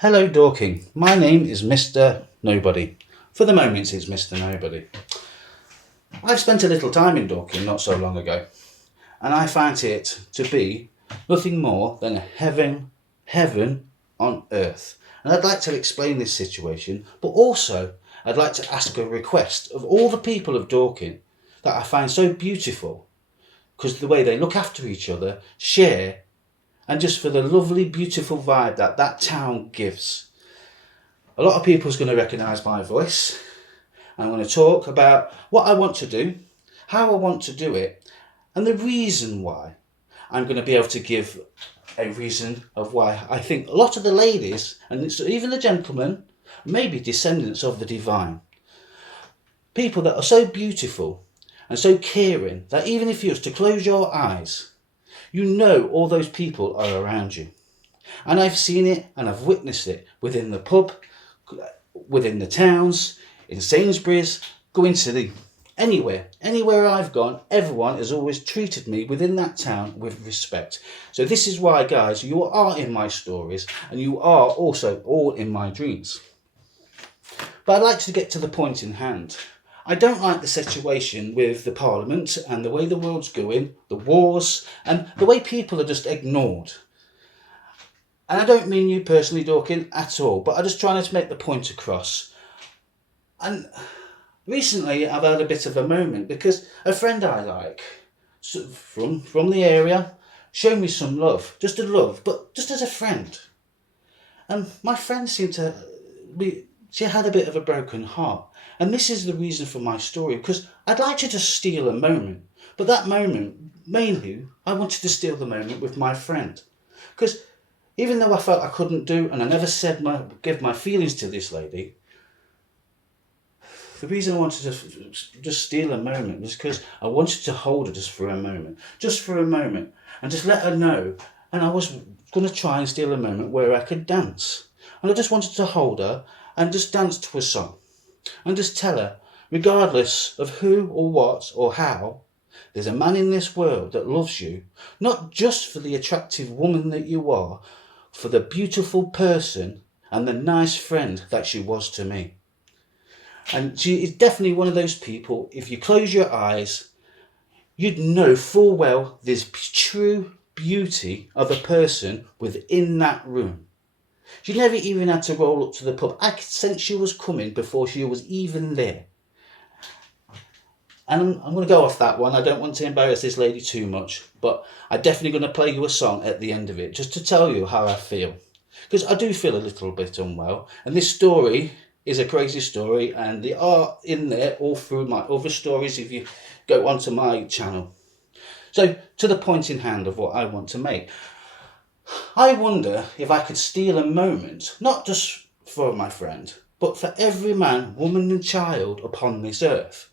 Hello, Dorking. My name is Mr. Nobody. For the moment, it's Mr. Nobody. I've spent a little time in Dorking not so long ago, and I find it to be nothing more than a heaven on earth. And I'd like to explain this situation, but also I'd like to ask a request of all the people of Dorking that I find so beautiful, because the way they look after each other, share, and just for the lovely, beautiful vibe that that town gives. A lot of people's going to recognise my voice. I'm going to talk about what I want to do, how I want to do it, and the reason why. I'm going to be able to give a reason of why I think a lot of the ladies, and even the gentlemen, may be descendants of the divine. People that are so beautiful and so caring that even if you was to close your eyes, you know all those people are around you. And I've seen it and I've witnessed it within the pub, within the towns, in Sainsbury's, going to the anywhere I've gone, everyone has always treated me within that town with respect. So this is why, guys, you are in my stories and you are also all in my dreams. But I'd like to get to the point in hand. I don't like the situation with the Parliament and the way the world's going, the wars, and the way people are just ignored. And I don't mean you personally, Dorking, at all, but I'm just trying to make the point across. And recently I've had a bit of a moment because a friend I like from the area showed me some love, just a love, but just as a friend. And my friend seemed to be, she had a bit of a broken heart. And this is the reason for my story, because I'd like to just steal a moment. But that moment, mainly, I wanted to steal the moment with my friend. Because even though I felt I couldn't do, and I never give my feelings to this lady, the reason I wanted to just steal a moment was because I wanted to hold her just for a moment, and just let her know. And I was going to try and steal a moment where I could dance. And I just wanted to hold her and just dance to a song. And just tell her, regardless of who or what or how, there's a man in this world that loves you, not just for the attractive woman that you are, for the beautiful person and the nice friend that she was to me. And she is definitely one of those people, if you close your eyes, you'd know full well there's true beauty of a person within that room. She never even had to roll up to the pub. I could sense she was coming before she was even there. And I'm going to go off that one. I don't want to embarrass this lady too much, but I'm definitely going to play you a song at the end of it, just to tell you how I feel. Because I do feel a little bit unwell, and this story is a crazy story, and they are in there all through my other stories if you go onto my channel. So, to the point in hand of what I want to make. I wonder if I could steal a moment, not just for my friend, but for every man, woman and child upon this earth.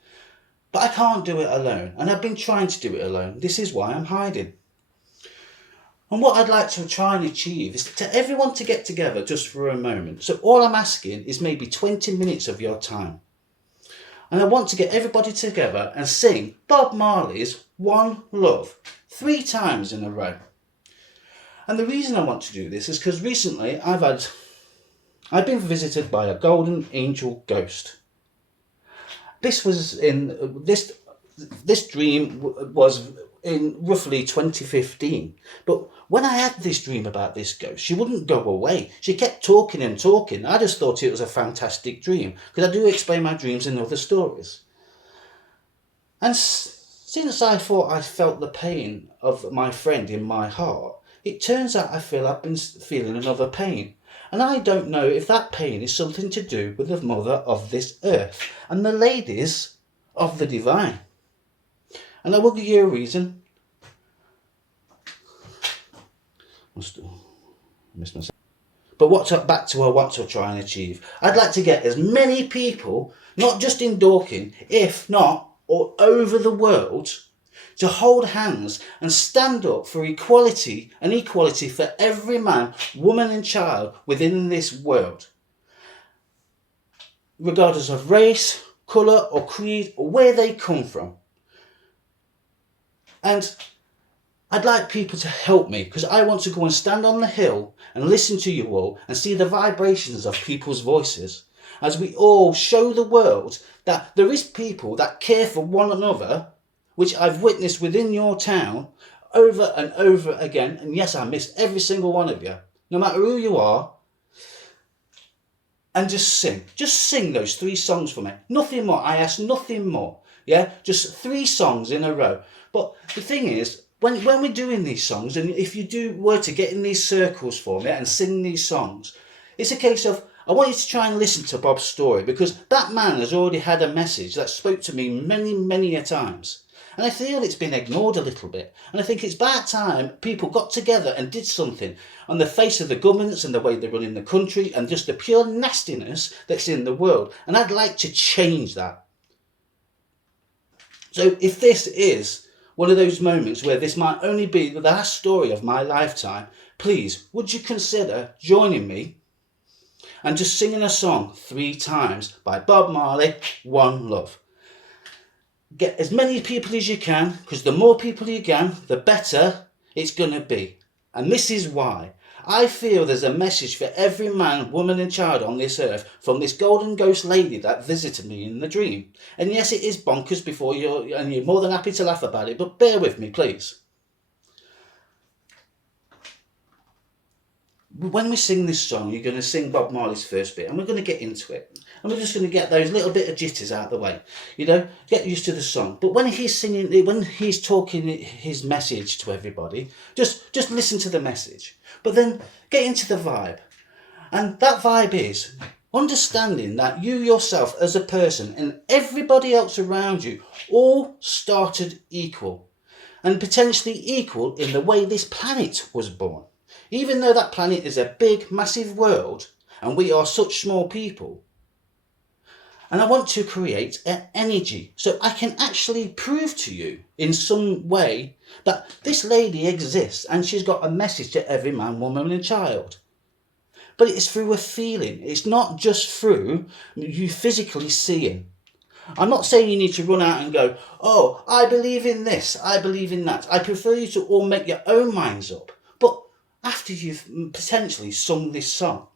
But I can't do it alone, and I've been trying to do it alone. This is why I'm hiding. And what I'd like to try and achieve is to everyone to get together just for a moment. So all I'm asking is maybe 20 minutes of your time. And I want to get everybody together and sing Bob Marley's One Love 3 times in a row. And the reason I want to do this is because recently I've been visited by a golden angel ghost. This was in this dream was in roughly 2015. But when I had this dream about this ghost, she wouldn't go away. She kept talking and talking. I just thought it was a fantastic dream, because I do explain my dreams in other stories. And since I thought I felt the pain of my friend in my heart, it turns out I feel I've been feeling another pain. And I don't know if that pain is something to do with the mother of this earth and the ladies of the divine. And I will give you a reason. But back to what to try and achieve. I'd like to get as many people, not just in Dorking, if not all over the world, to hold hands and stand up for equality for every man, woman and child within this world, regardless of race, colour or creed or where they come from. And I'd like people to help me because I want to go and stand on the hill and listen to you all and see the vibrations of people's voices as we all show the world that there is people that care for one another, which I've witnessed within your town over and over again. And yes, I miss every single one of you, no matter who you are. And just sing those 3 songs for me. Nothing more. I ask nothing more. Yeah, just 3 songs in a row. But the thing is, when we're doing these songs, and if you were to get in these circles for me and sing these songs, it's a case of, I want you to try and listen to Bob's story, because that man has already had a message that spoke to me many, many a times. And I feel it's been ignored a little bit. And I think it's about time people got together and did something on the face of the governments and the way they're running the country and just the pure nastiness that's in the world. And I'd like to change that. So if this is one of those moments where this might only be the last story of my lifetime, please, would you consider joining me and just singing a song 3 times by Bob Marley, One Love. Get as many people as you can, because the more people you can, the better it's going to be. And this is why I feel there's a message for every man, woman and child on this earth from this golden ghost lady that visited me in the dream. And yes, it is bonkers and you're more than happy to laugh about it, but bear with me, please. When we sing this song, you're going to sing Bob Marley's first bit, and we're going to get into it. And we're just going to get those little bit of jitters out of the way. Get used to the song. But when he's singing, when he's talking his message to everybody, just listen to the message. But then get into the vibe. And that vibe is understanding that you yourself as a person and everybody else around you all started equal. And potentially equal in the way this planet was born. Even though that planet is a big, massive world, and we are such small people. And I want to create an energy so I can actually prove to you in some way that this lady exists and she's got a message to every man, woman and child. But it's through a feeling. It's not just through you physically seeing. I'm not saying you need to run out and go, oh, I believe in this, I believe in that. I prefer you to all make your own minds up. But after you've potentially sung this song.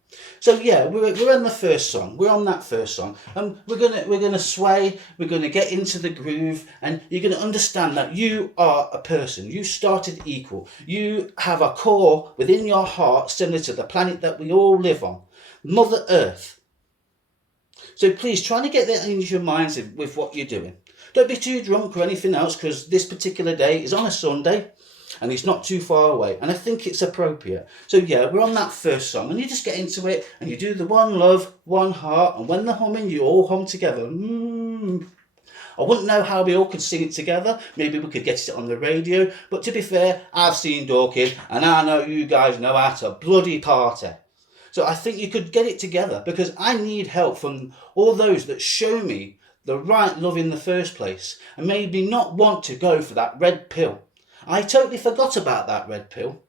So yeah, we're on the first song. We're on that first song, and we're gonna sway. We're gonna get into the groove, and you're gonna understand that you are a person. You started equal. You have a core within your heart similar to the planet that we all live on, Mother Earth. So please try to get that into your minds with what you're doing. Don't be too drunk or anything else, because this particular day is on a Sunday. And it's not too far away, and I think it's appropriate. So yeah, we're on that first song, and you just get into it, and you do the one love, one heart, and when they're humming, you all hum together. I wouldn't know how we all could sing it together. Maybe we could get it on the radio, but to be fair, I've seen Dorking, and I know you guys know how to bloody party. So I think you could get it together, because I need help from all those that show me the right love in the first place, and made me not want to go for that red pill. I totally forgot about that red pill,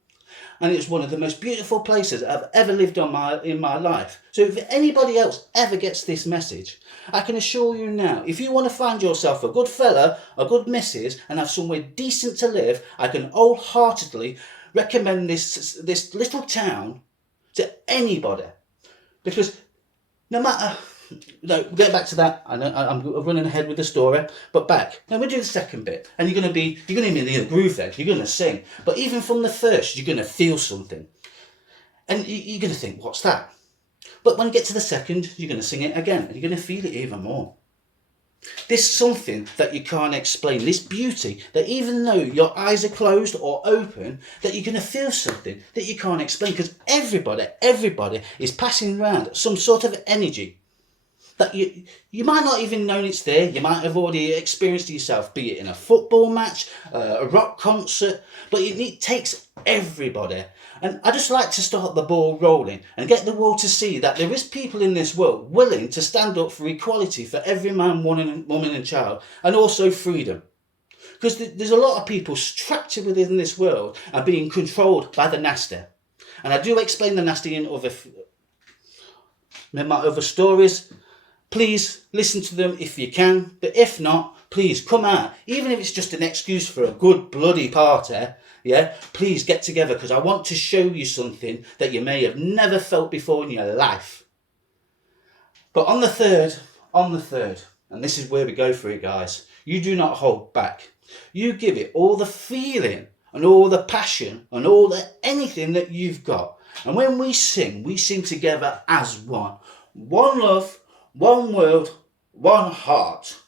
and it's one of the most beautiful places I've ever lived in my life. So if anybody else ever gets this message, I can assure you now, if you want to find yourself a good fella, a good missus, and have somewhere decent to live, I can wholeheartedly recommend this little town to anybody, because no matter. No, get back to that. I know I'm running ahead with the story, but back. Now we do the second bit, and you're going to be in the groove then. You're going to sing, but even from the first, you're going to feel something, and you're going to think, "What's that?" But when you get to the second, you're going to sing it again, and you're going to feel it even more. This something that you can't explain. This beauty that even though your eyes are closed or open, that you're going to feel something that you can't explain, because everybody is passing around some sort of energy. That you might not even know it's there. You might have already experienced it yourself, be it in a football match, a rock concert, but it takes everybody. And I just like to start the ball rolling and get the world to see that there is people in this world willing to stand up for equality for every man, woman and child, and also freedom. Because there's a lot of people trapped within this world and being controlled by the nasty. And I do explain the nasty in my other stories. Please listen to them if you can, but if not, please come out, even if it's just an excuse for a good bloody party. Yeah, please get together, because I want to show you something that you may have never felt before in your life. But on the third, and this is where we go for it, guys, you do not hold back. You give it all the feeling and all the passion and all the anything that you've got. And when we sing together as one. One love, one world, one heart.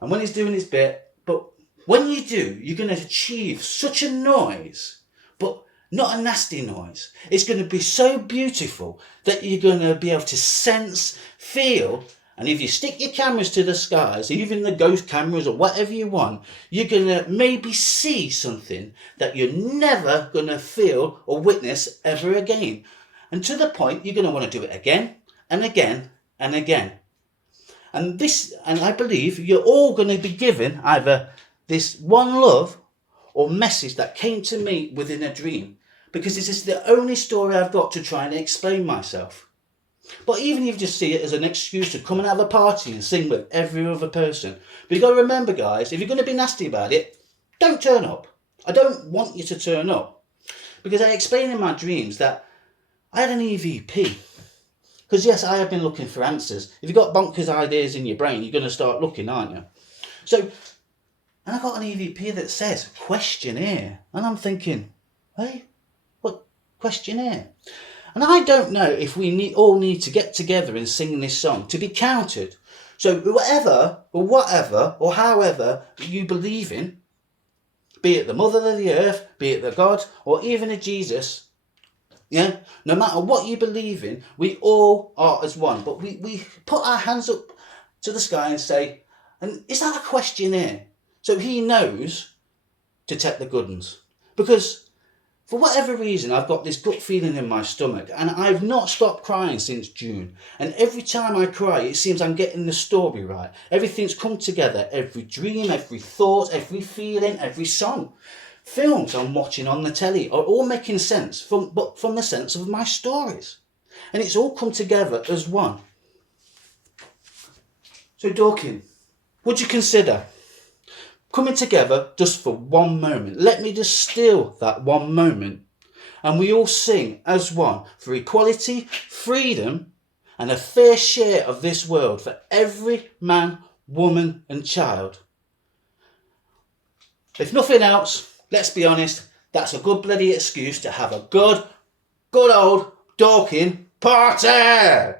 And when he's doing his bit, but when you do, you're going to achieve such a noise, but not a nasty noise. It's going to be so beautiful that you're going to be able to sense, feel, and if you stick your cameras to the skies, even the ghost cameras or whatever you want, you're going to maybe see something that you're never going to feel or witness ever again. And to the point, you're going to want to do it again and again and again. And I believe you're all going to be given either this one love or message that came to me within a dream, because this is the only story I've got to try and explain myself. But even if you just see it as an excuse to come and have a party and sing with every other person. But you've got to remember, guys, if you're going to be nasty about it, don't turn up. I don't want you to turn up. Because I explained in my dreams that I had an EVP. Because yes, I have been looking for answers. If you've got bonkers ideas in your brain, you're going to start looking, aren't you? So, and I got an EVP that says, questionnaire. And I'm thinking, hey, what questionnaire? And I don't know if we all need to get together and sing this song to be counted. So whatever or however you believe in, be it the mother of the earth, be it the God, or even a Jesus, yeah, no matter what you believe in, we all are as one. But we put our hands up to the sky and say, and is that a questionnaire? So he knows to take the good ones. Because for whatever reason, I've got this gut feeling in my stomach, and I've not stopped crying since June. And every time I cry, it seems I'm getting the story right. Everything's come together. Every dream, every thought, every feeling, every song. Films I'm watching on the telly are all making sense from the sense of my stories. And it's all come together as one. So Dorking, would you consider coming together just for one moment? Let me just steal that one moment, and we all sing as one for equality, freedom, and a fair share of this world for every man, woman and child. If nothing else, let's be honest, that's a good bloody excuse to have a good old Dorking party!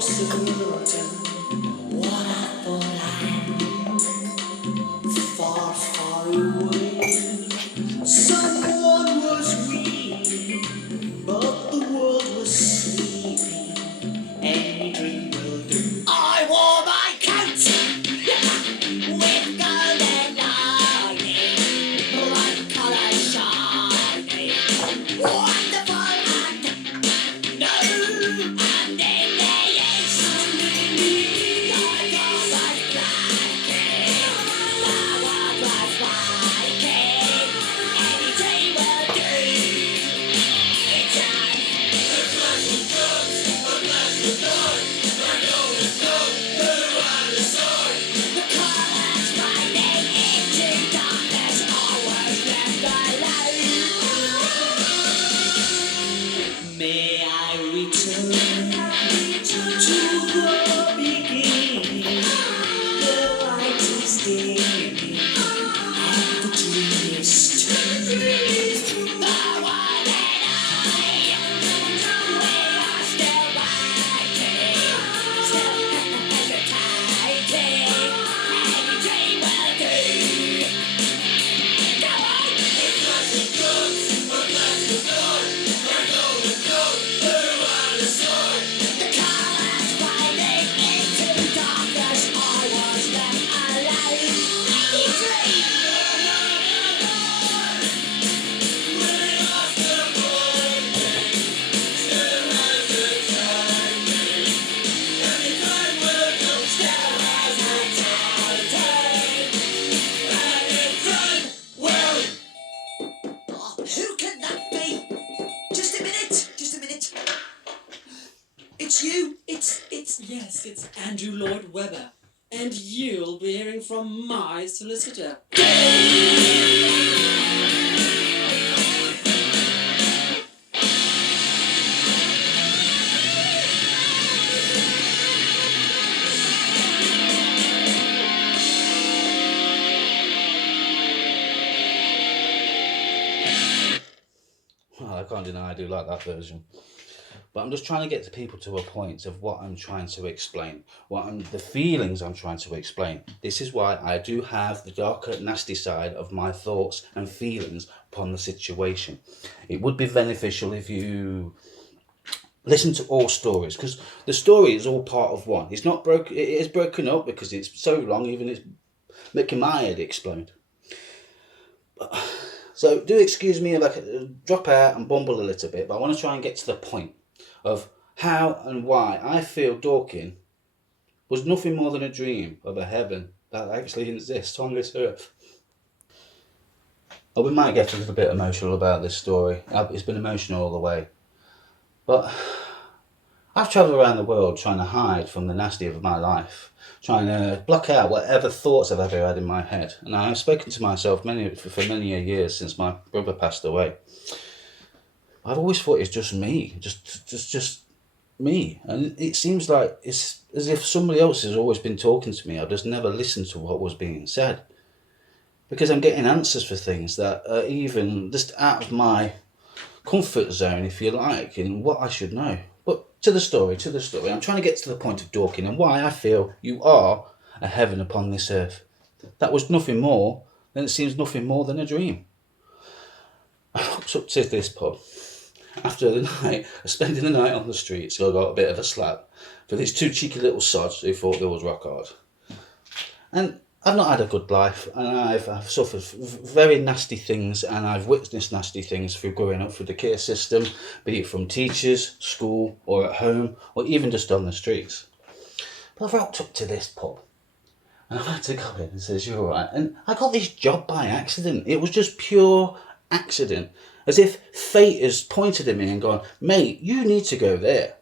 Certain what I thought I knew. Andrew Lloyd Webber, and you'll be hearing from my solicitor. Well, I can't deny I do like that version. But I'm just trying to get to people to a point of what I'm trying to explain, the feelings I'm trying to explain. This is why I do have the darker, nasty side of my thoughts and feelings upon the situation. It would be beneficial if you listen to all stories, because the story is all part of one. It's not broken. It is broken up because it's so long, even it's making my head explode. So do excuse me if I drop out and bumble a little bit, but I want to try and get to the point of how and why I feel Dorking was nothing more than a dream of a heaven that actually exists on this earth. Well, we might get a little bit emotional about this story. It's been emotional all the way. But I've travelled around the world trying to hide from the nasty of my life, trying to block out whatever thoughts I've ever had in my head. And I've spoken to myself for many years since my brother passed away. I've always thought it's just me, just me. And it seems like it's as if somebody else has always been talking to me. I've just never listened to what was being said. Because I'm getting answers for things that are even just out of my comfort zone, if you like, in what I should know. But to the story. I'm trying to get to the point of Dorking and why I feel you are a heaven upon this earth. That was nothing more than, it seems nothing more than a dream. I walked up to this pub after the night of spending the night on the street, so I got a bit of a slap for these two cheeky little sods who thought they was rock hard. And I've not had a good life, and I've suffered very nasty things, and I've witnessed nasty things through growing up through the care system, be it from teachers, school, or at home, or even just on the streets. But I've rocked up to this pub, and I had to go in and says, "You're all right." And I got this job by accident. It was just pure accident, as if fate has pointed at me and gone, "Mate, you need to go there."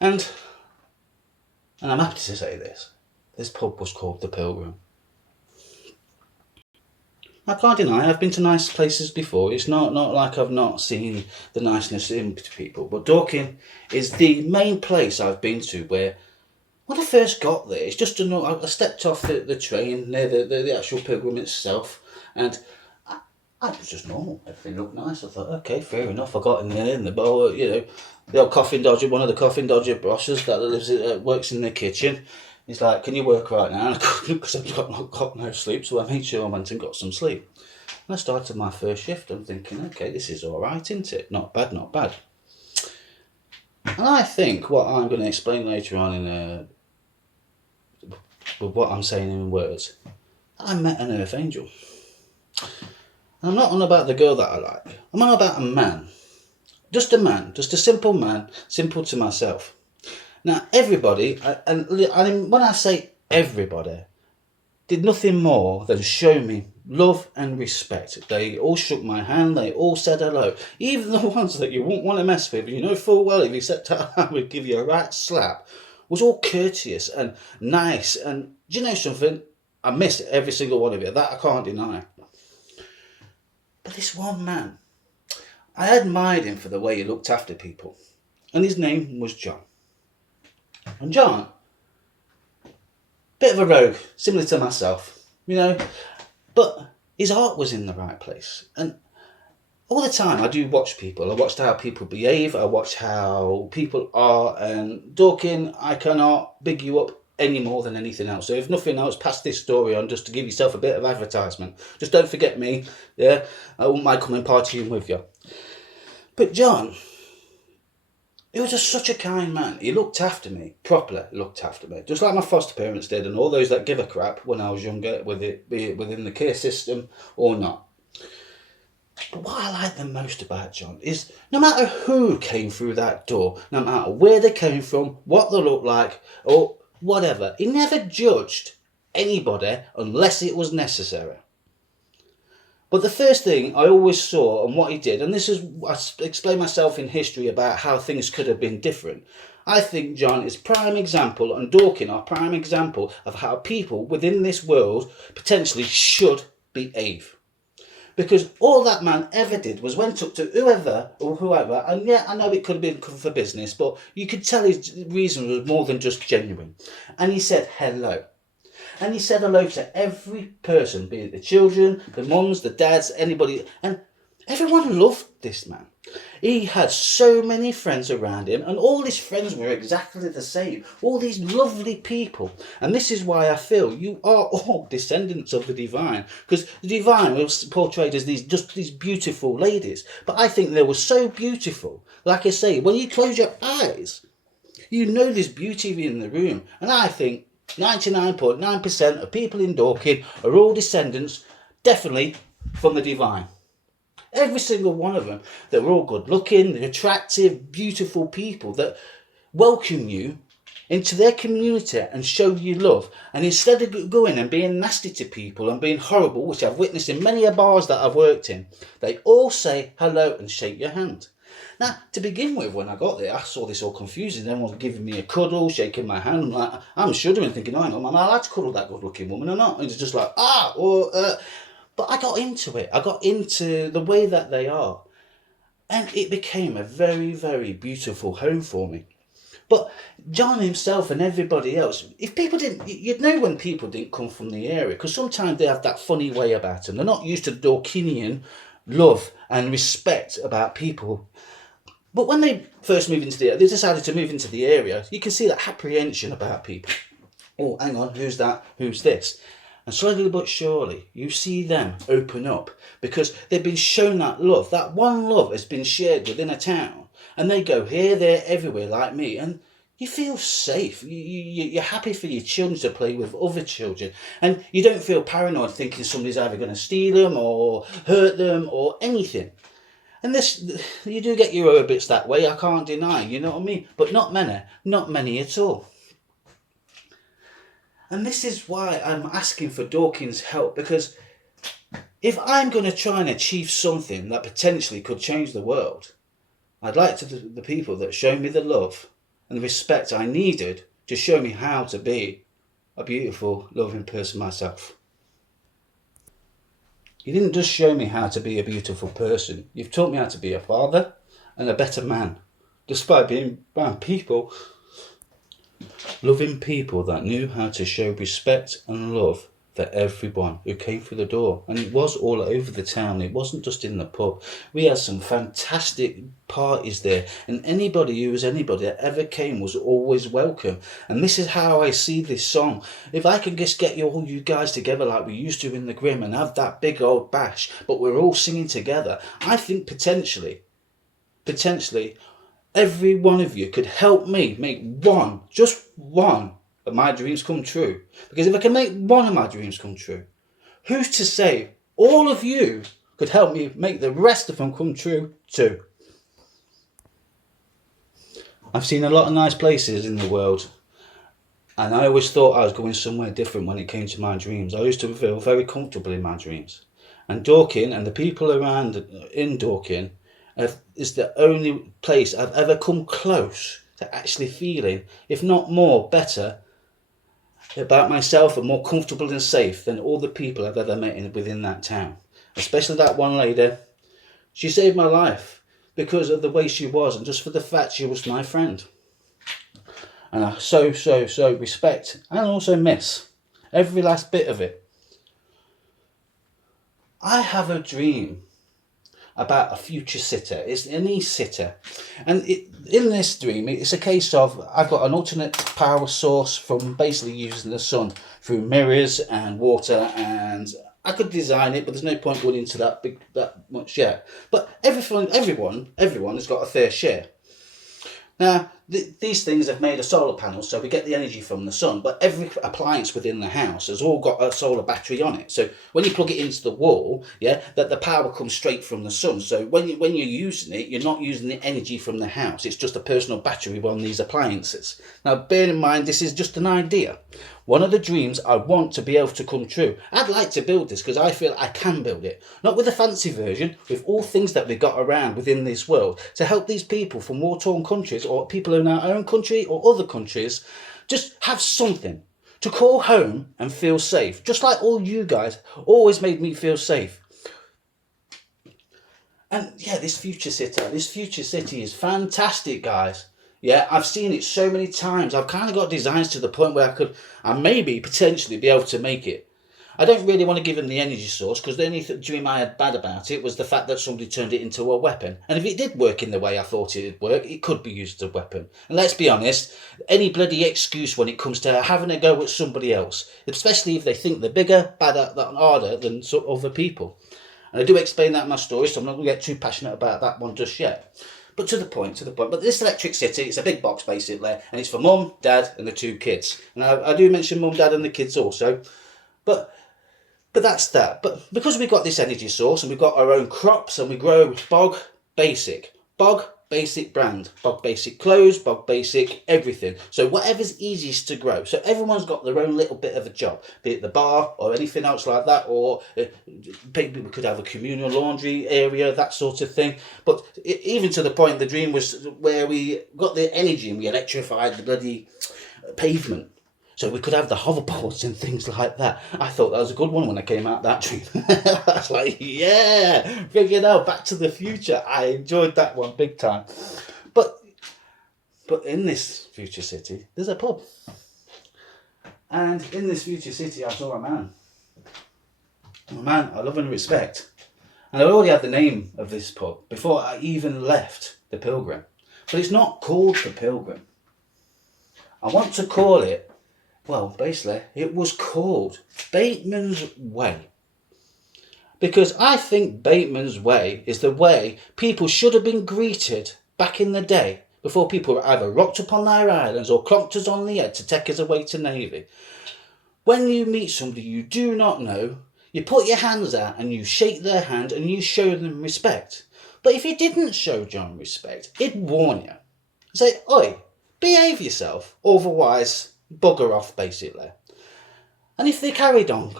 And I'm happy to say this. This pub was called the Pilgrim. I can't deny I've been to nice places before. It's not like I've not seen the niceness in people. But Dorking is the main place I've been to where, when I first got there, it's just I stepped off the train near the actual Pilgrim itself, and I was just normal. Everything looked nice. I thought, okay, fair enough. I got in there in the bar, the old coffin dodger, one of the coffin dodger bosses that works in the kitchen. He's like, "Can you work right now?" And I couldn't because I've got no sleep, so I made sure I went and got some sleep. And I started my first shift. I'm thinking, okay, this is all right, isn't it? Not bad, not bad. And I think what I'm going to explain later on with what I'm saying in words, I met an earth angel. And I'm not on about the girl that I like. I'm on about a man. Just a man, just a simple man, simple to myself. Now, everybody, and when I say everybody, did nothing more than show me love and respect. They all shook my hand, they all said hello. Even the ones that you wouldn't want to mess with, full well if you sat down, I would give you a right slap, was all courteous and nice. And do you know something? I miss every single one of you. That I can't deny. But this one man, I admired him for the way he looked after people. And his name was John. And John, bit of a rogue, similar to myself, but his heart was in the right place. And all the time I do watch people. I watched how people behave, I watch how people are, and Dorking, I cannot big you up any more than anything else. So if nothing else, pass this story on just to give yourself a bit of advertisement. Just don't forget me, yeah? I wouldn't mind coming partying with you. But John, he was just such a kind man. He looked after me, properly looked after me. Just like my foster parents did and all those that give a crap when I was younger, be it within the care system or not. But what I like the most about John is no matter who came through that door, no matter where they came from, what they looked like, or whatever, he never judged anybody unless it was necessary. But the first thing I always saw and what he did, and this is, I explain myself in history about how things could have been different. I think John is prime example and Dorking are prime example of how people within this world potentially should behave. Because all that man ever did was went up to whoever, and yeah, I know it could have been for business, but you could tell his reason was more than just genuine. And he said hello. And he said hello to every person, be it the children, the mums, the dads, anybody. And everyone loved this man. He had so many friends around him, and all his friends were exactly the same. All these lovely people. And this is why I feel you are all descendants of the divine. Because the divine was portrayed as these beautiful ladies. But I think they were so beautiful. Like I say, when you close your eyes, you know there's beauty in the room. And I think 99.9% of people in Dorking are all descendants, definitely from the divine. Every single one of them. They're all good looking, they're attractive, beautiful people that welcome you into their community and show you love. And instead of going and being nasty to people and being horrible, which I've witnessed in many a bars that I've worked in, they all say hello and shake your hand. Now, to begin with, when I got there, I saw this all confusing. Everyone was giving me a cuddle, shaking my hand. I'm shuddering, thinking, hang on, am I allowed to cuddle that good-looking woman or not? And it's just like, but I got into it. I got into the way that they are. And it became a very, very beautiful home for me. But John himself and everybody else, if people didn't, you'd know when people didn't come from the area, because sometimes they have that funny way about them. They're not used to the Dorkinian love and respect about people. But when they first moved into they decided to move into the area, you can see that apprehension about people. Oh, hang on, who's that? Who's this? And slowly but surely, you see them open up because they've been shown that love. That one love has been shared within a town. And they go here, there, everywhere like me. And you feel safe. You're happy for your children to play with other children. And you don't feel paranoid thinking somebody's either going to steal them or hurt them or anything. And this, you do get your bits that way, I can't deny, you know what I mean? But not many at all. And this is why I'm asking for Dorking's help, because if I'm going to try and achieve something that potentially could change the world, I'd like the people that show me the love and the respect I needed to show me how to be a beautiful, loving person myself. You didn't just show me how to be a beautiful person. You've taught me how to be a father and a better man, despite being around people. Loving people that knew how to show respect and love for everyone who came through the door. And it was all over the town. It wasn't just in the pub. We had some fantastic parties there. And anybody who was anybody that ever came was always welcome. And this is how I see this song. If I could just get all you guys together like we used to in the Grim and have that big old bash, but we're all singing together, I think potentially, every one of you could help me make just one of my dreams come true. Because if I can make one of my dreams come true, who's to say all of you could help me make the rest of them come true too? I've seen a lot of nice places in the world, and I always thought I was going somewhere different when it came to my dreams. I used to feel very comfortable in my dreams. And Dorking and the people around in Dorking is the only place I've ever come close to actually feeling, if not more, better about myself and more comfortable and safe than all the people I've ever met within that town. Especially that one lady. She saved my life because of the way she was and just for the fact she was my friend. And I so respect and also miss every last bit of it. I have a dream about a future sitter. It's an e-sitter. And in this dream, it's a case of I've got an alternate power source from basically using the sun through mirrors and water, and I could design it, but there's no point going into that much yet. But everyone has got a fair share. Now, these things have made a solar panel, so we get the energy from the sun, but every appliance within the house has all got a solar battery on it. So when you plug it into the wall, that the power comes straight from the sun. So when you're using it, you're not using the energy from the house. It's just a personal battery on these appliances. Now, bear in mind, this is just an idea. one of the dreams I want to be able to come true. I'd like to build this because I feel I can build it. Not with a fancy version, with all things that we got around within this world to help these people from war-torn countries or people in our own country or other countries just have something to call home and feel safe. Just like all you guys always made me feel safe. And yeah, this future city is fantastic, guys. Yeah, I've seen it so many times. I've kind of got designs to the point where I maybe potentially be able to make it. I don't really want to give them the energy source because the only dream I had bad about it was the fact that somebody turned it into a weapon. And if it did work in the way I thought it'd work, it could be used as a weapon. And let's be honest, any bloody excuse when it comes to having a go at somebody else, especially if they think they're bigger, badder, and harder than other people. And I do explain that in my story, so I'm not going to get too passionate about that one just yet. But to the point. But this electric city, it's a big box basically, and it's for mum, dad, and the 2 kids. And I do mention mum, dad, and the kids also. But that's that. But because we've got this energy source and we've got our own crops and we grow bog basic brand, bog basic clothes, bog basic everything. So whatever's easiest to grow. So everyone's got their own little bit of a job, be it the bar or anything else like that, or maybe we could have a communal laundry area, that sort of thing. But even to the point, the dream was where we got the energy and we electrified the bloody pavement. So we could have the hoverboards and things like that. I thought that was a good one when I came out that dream. I was like, yeah, figuring out Back to the Future. I enjoyed that one big time. But in this future city, there's a pub. And in this future city, I saw a man. A man I love and respect. And I already had the name of this pub before I even left the Pilgrim. But it's not called the Pilgrim. I want to call it, well, basically, it was called Bateman's Way. Because I think Bateman's Way is the way people should have been greeted back in the day, before people were either rocked up on their islands or clonked us on the head to take us away to Navy. When you meet somebody you do not know, you put your hands out and you shake their hand and you show them respect. But if you didn't show John respect, he'd warn you. Say, oi, behave yourself, otherwise bugger off, basically. And if they carried on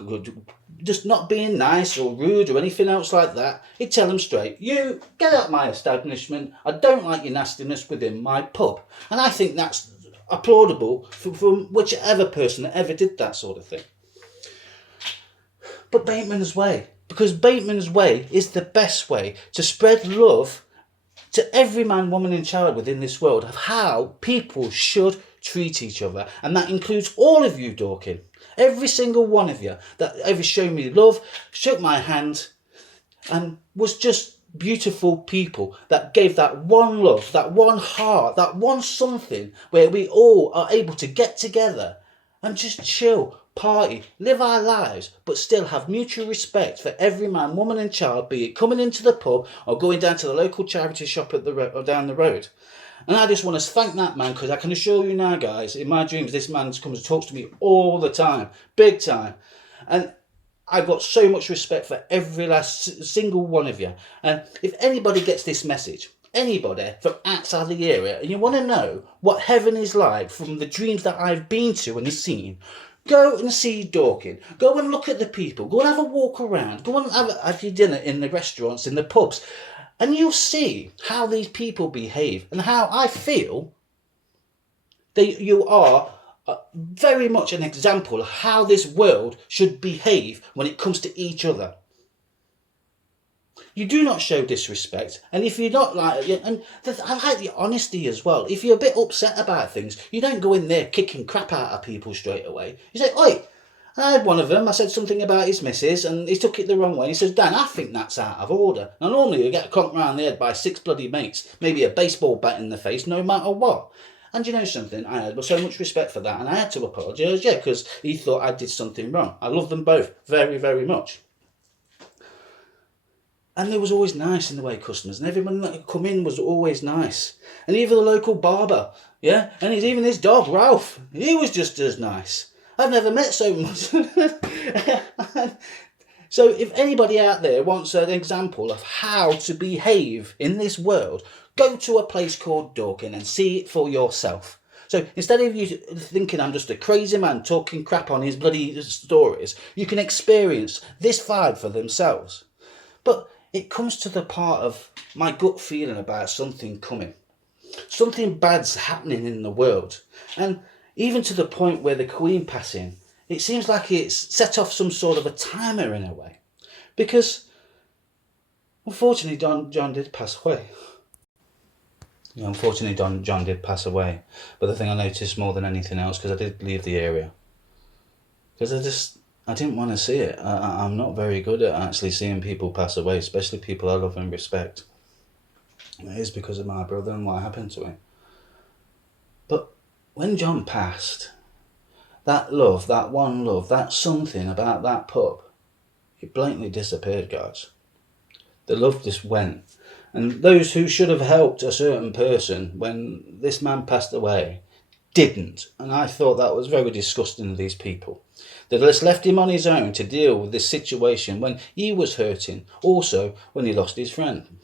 just not being nice or rude or anything else like that, he'd tell them straight, you get out my establishment, I don't like your nastiness within my pub. And I think that's applaudable from whichever person that ever did that sort of thing. But Bateman's Way, because Bateman's Way is the best way to spread love to every man, woman and child within this world of how people should treat each other. And that includes all of you, Dorking. Every single one of you that ever showed me love, shook my hand, and was just beautiful people that gave that one love, that one heart, that one something where we all are able to get together and just chill, party, live our lives, but still have mutual respect for every man, woman and child, be it coming into the pub or going down to the local charity shop at or down the road. And I just want to thank that man, because I can assure you now, guys, in my dreams, this man comes and talks to me all the time, big time. And I've got so much respect for every last single one of you. And if anybody gets this message, anybody from outside the area, and you want to know what heaven is like from the dreams that I've been to and seen, go and see Dorking. Go and look at the people. Go and have a walk around. Go and have your dinner in the restaurants, in the pubs. And you'll see how these people behave and how I feel you are very much an example of how this world should behave when it comes to each other. You do not show disrespect, and if you're not like, and I like the honesty as well. If you're a bit upset about things, you don't go in there kicking crap out of people straight away. You say, oi, I had one of them, I said something about his missus and he took it the wrong way. He says, Dan, I think that's out of order. Now normally you get conked round the head by 6 bloody mates, maybe a baseball bat in the face, no matter what. And you know something, I had so much respect for that, and I had to apologise, yeah, because he thought I did something wrong. I love them both very, very much. And they was always nice in the way customers, and everyone that come in was always nice. And even the local barber, yeah, and even his dog, Ralph, he was just as nice. I've never met so much. So if anybody out there wants an example of how to behave in this world, go to a place called Dorking and see it for yourself. So instead of you thinking I'm just a crazy man talking crap on his bloody stories, you can experience this vibe for themselves. But it comes to the part of my gut feeling about something coming. Something bad's happening in the world. And even to the point where the Queen passing, it seems like it's set off some sort of a timer in a way. Because unfortunately John did pass away. Unfortunately, John did pass away. But the thing I noticed more than anything else, because I did leave the area, because I didn't want to see it. I'm not very good at actually seeing people pass away, especially people I love and respect. It is because of my brother and what happened to him. But when John passed, that love, that one love, that something about that pub, it blatantly disappeared, guys. The love just went. And those who should have helped a certain person when this man passed away didn't. And I thought that was very disgusting of these people. They just left him on his own to deal with this situation when he was hurting, also when he lost his friend.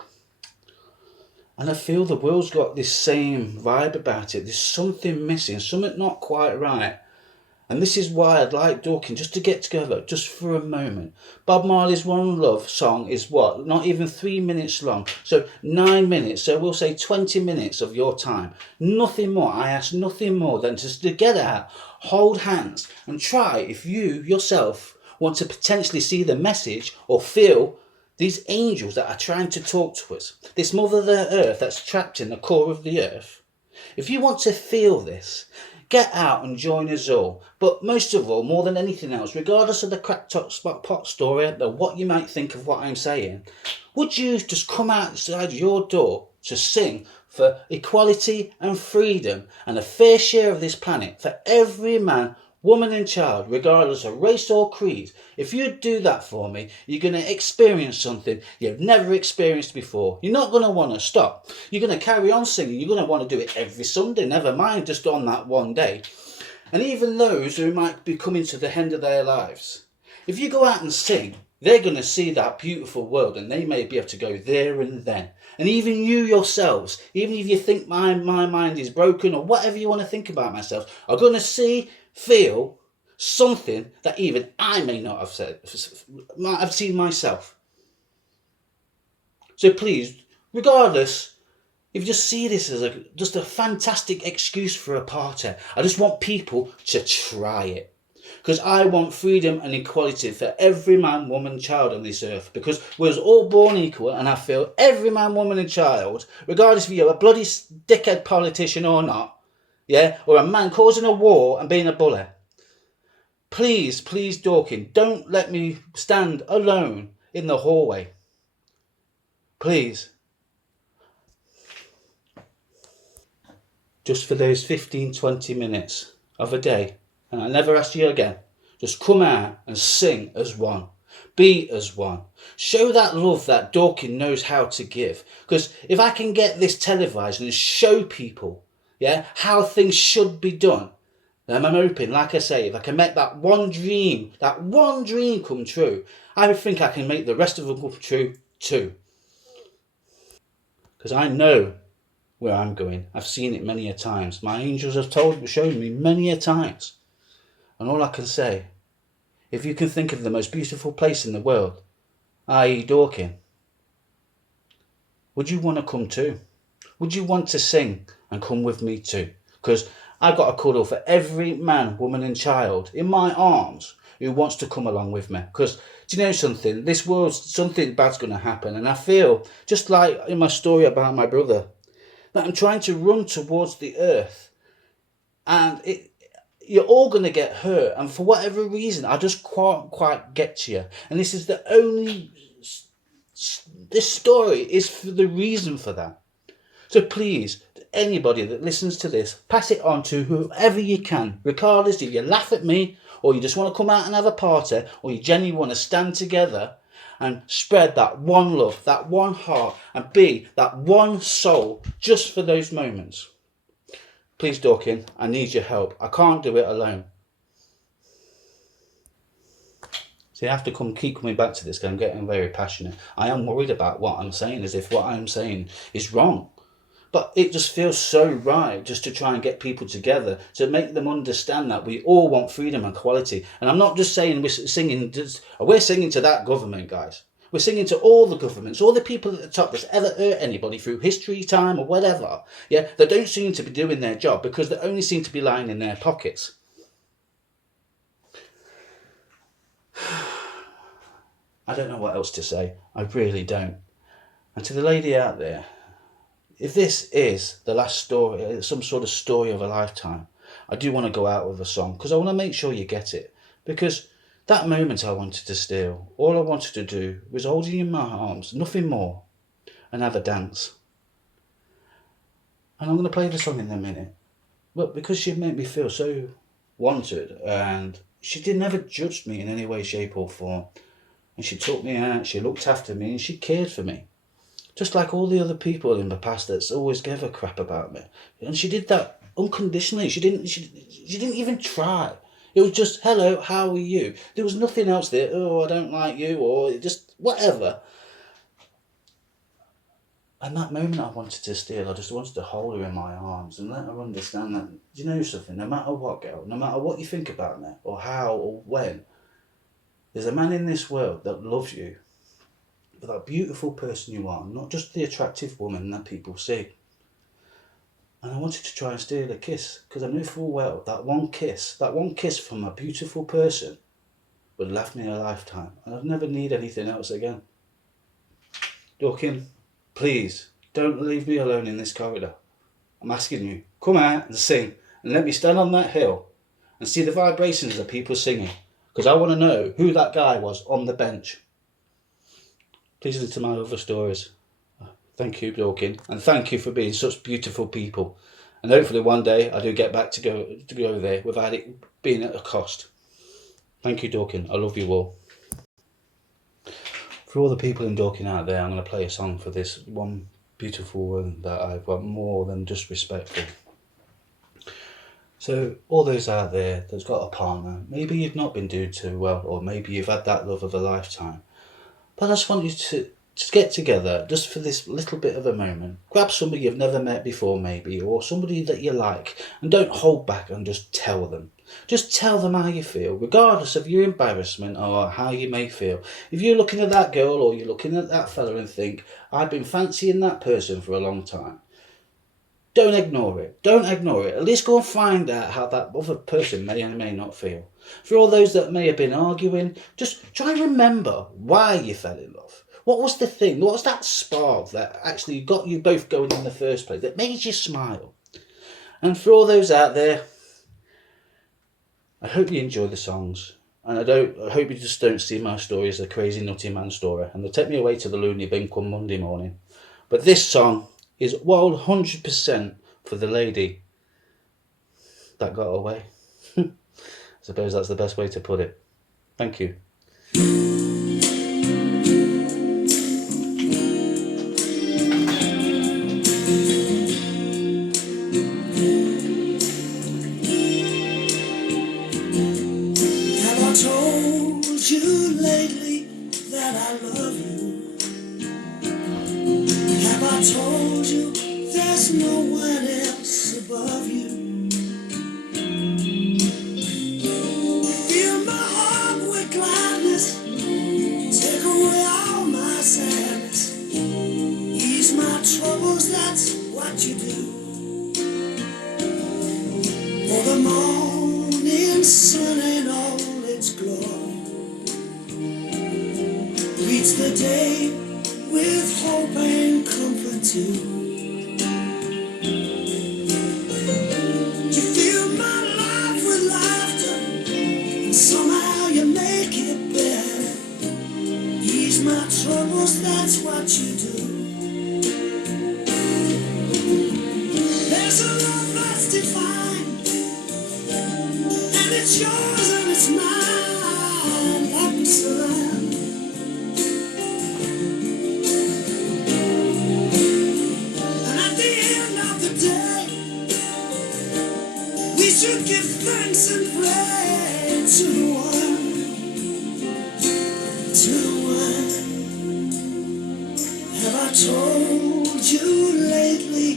And I feel the world's got this same vibe about it. There's something missing, something not quite right. And this is why I'd like Dorking just to get together, just for a moment. Bob Marley's One Love song is what? Not even 3 minutes long. So 9 minutes, so we'll say 20 minutes of your time. Nothing more. I ask nothing more than just to get out, hold hands, and try if you yourself want to potentially see the message or feel these angels that are trying to talk to us. This Mother the Earth that's trapped in the core of the earth. If you want to feel this, get out and join us all. But most of all, more than anything else, regardless of the crack top spot pot story or what you might think of what I'm saying, would you just come outside your door to sing for equality and freedom and a fair share of this planet for every man, woman and child, regardless of race or creed? If you do that for me, you're going to experience something you've never experienced before. You're not going to want to stop. You're going to carry on singing. You're going to want to do it every Sunday, never mind just on that one day. And even those who might be coming to the end of their lives, if you go out and sing, they're going to see that beautiful world and they may be able to go there and then. And even you yourselves, even if you think my mind is broken or whatever you want to think about myself, are going to feel something that even I may not have said, might have seen myself. So please, regardless, if you just see this as just a fantastic excuse for a party, I just want people to try it. Because I want freedom and equality for every man, woman, child on this earth. Because we're all born equal, and I feel every man, woman and child, regardless if you're a bloody dickhead politician or not, yeah, or a man causing a war and being a bully. Please, please, Dorking, don't let me stand alone in the hallway. Please. Just for those 15, 20 minutes of a day. And I never ask you again. Just come out and sing as one. Be as one. Show that love that Dorking knows how to give. Because if I can get this televised and show people, yeah, how things should be done, then I'm hoping, like I say, if I can make that one dream come true, I think I can make the rest of them come true too. Because I know where I'm going. I've seen it many a times. My angels have shown me many a times. And all I can say, if you can think of the most beautiful place in the world, i.e. Dorking, would you want to come too? Would you want to sing and come with me too? Because I've got a cuddle for every man, woman and child in my arms who wants to come along with me. Because, do you know something? This world's, something bad's going to happen. And I feel, just like in my story about my brother, that I'm trying to run towards the earth. And you're all going to get hurt. And for whatever reason, I just can't quite get to you. And this is the only... This story is for the reason for that. So please, anybody that listens to this, pass it on to whoever you can, regardless if you laugh at me or you just want to come out and have a party or you genuinely want to stand together and spread that one love, that one heart and be that one soul just for those moments. Please, Dorking, I need your help. I can't do it alone. See, I have to keep coming back to this because I'm getting very passionate. I am worried about what I'm saying, as if what I'm saying is wrong. But it just feels so right just to try and get people together, to make them understand that we all want freedom and equality. And I'm not just saying we're singing to that government, guys. We're singing to all the governments, all the people at the top that's ever hurt anybody through history, time, or whatever. Yeah, that don't seem to be doing their job because they only seem to be lying in their pockets. I don't know what else to say. I really don't. And to the lady out there, if this is the last story, some sort of story of a lifetime, I do want to go out with a song because I want to make sure you get it. Because that moment I wanted to steal, all I wanted to do was hold you in my arms, nothing more, and have a dance. And I'm going to play the song in a minute. But because she made me feel so wanted, and she did never judge me in any way, shape or form. And she took me out, she looked after me, and she cared for me. Just like all the other people in the past that's always gave a crap about me. And she did that unconditionally. She didn't even try. It was just, hello, how are you? There was nothing else there. Oh, I don't like you, or just whatever. And that moment I wanted to steal, I just wanted to hold her in my arms and let her understand that, you know something, no matter what, girl, no matter what you think about me, or how, or when, there's a man in this world that loves you for that beautiful person you are, not just the attractive woman that people see. And I wanted to try and steal a kiss, because I knew full well that one kiss from a beautiful person would last me a lifetime, and I'd never need anything else again. Dorking, please, don't leave me alone in this corridor. I'm asking you, come out and sing, and let me stand on that hill and see the vibrations of people singing, because I want to know who that guy was on the bench. Please listen to my other stories. Thank you, Dorking, and thank you for being such beautiful people. And hopefully one day I do get back to go there without it being at a cost. Thank you, Dorking. I love you all. For all the people in Dorking out there, I'm going to play a song for this one beautiful woman that I've got more than just respect for. So all those out there that's got a partner, maybe you've not been doing too well, or maybe you've had that love of a lifetime, but I just want you to just get together just for this little bit of a moment. Grab somebody you've never met before maybe, or somebody that you like, and don't hold back and just tell them. Just tell them how you feel, regardless of your embarrassment or how you may feel. If you're looking at that girl or you're looking at that fella and think, I've been fancying that person for a long time, don't ignore it. Don't ignore it. At least go and find out how that other person may or may not feel. For all those that may have been arguing, just try and remember why you fell in love. What was the thing? What was that spark that actually got you both going in the first place, that made you smile? And for all those out there, I hope you enjoy the songs. And I hope you just don't see my story as a crazy nutty man story, and they'll take me away to the loony bin come Monday morning. But this song is 100% for the lady that got away. I suppose that's the best way to put it. Thank you. Have I told you lately that I love you? Have I told you there's no one else above you? Fill my heart with gladness, take away all my sadness, ease my troubles, that's what you do. For the morning sun in all its glory greets the day with hope and comfort too. You fill my life with laughter, and somehow you make it better. Ease my troubles, that's what you do. There's a love that's divine, and it's yours and it's mine, like the sun. And at the end of the day, we should give thanks and pray to the one, to the one. Have I told you lately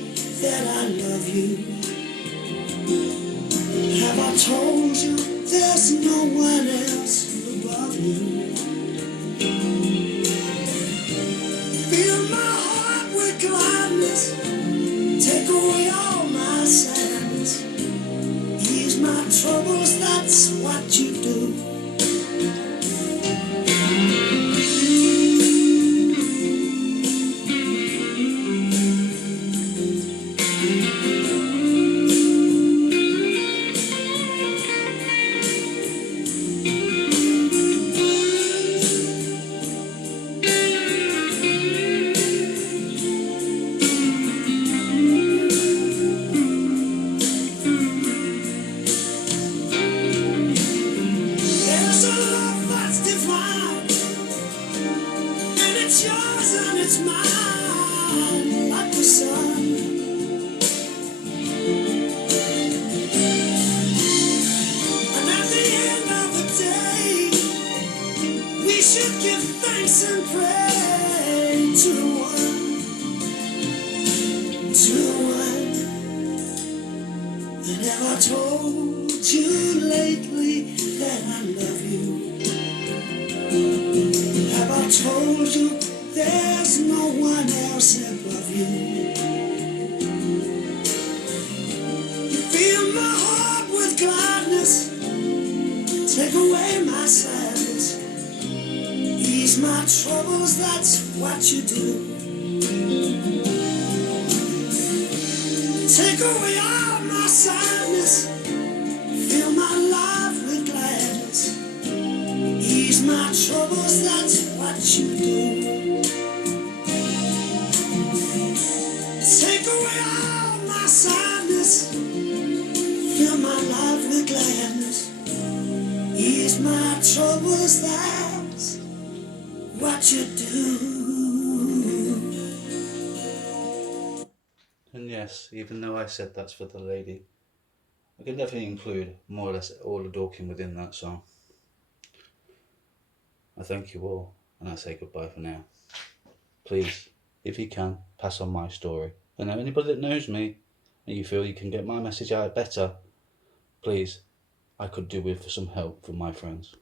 pray to the one that ever told you lately that I love you. Have I told you there's no one else above you? You fill my heart with gladness, take away my sadness, ease my troubles, that's what you do. Take away all my sadness, fill my life with gladness, ease my troubles, that's what you do. Take away all my sadness, fill my life with gladness, ease my troubles, that's what you do. And yes, even though I said that's for the lady, I can definitely include more or less all of Dorking within that song. I thank you all, and I say goodbye for now. Please, if you can, pass on my story. And now anybody that knows me, and you feel you can get my message out better, please, I could do with some help from my friends.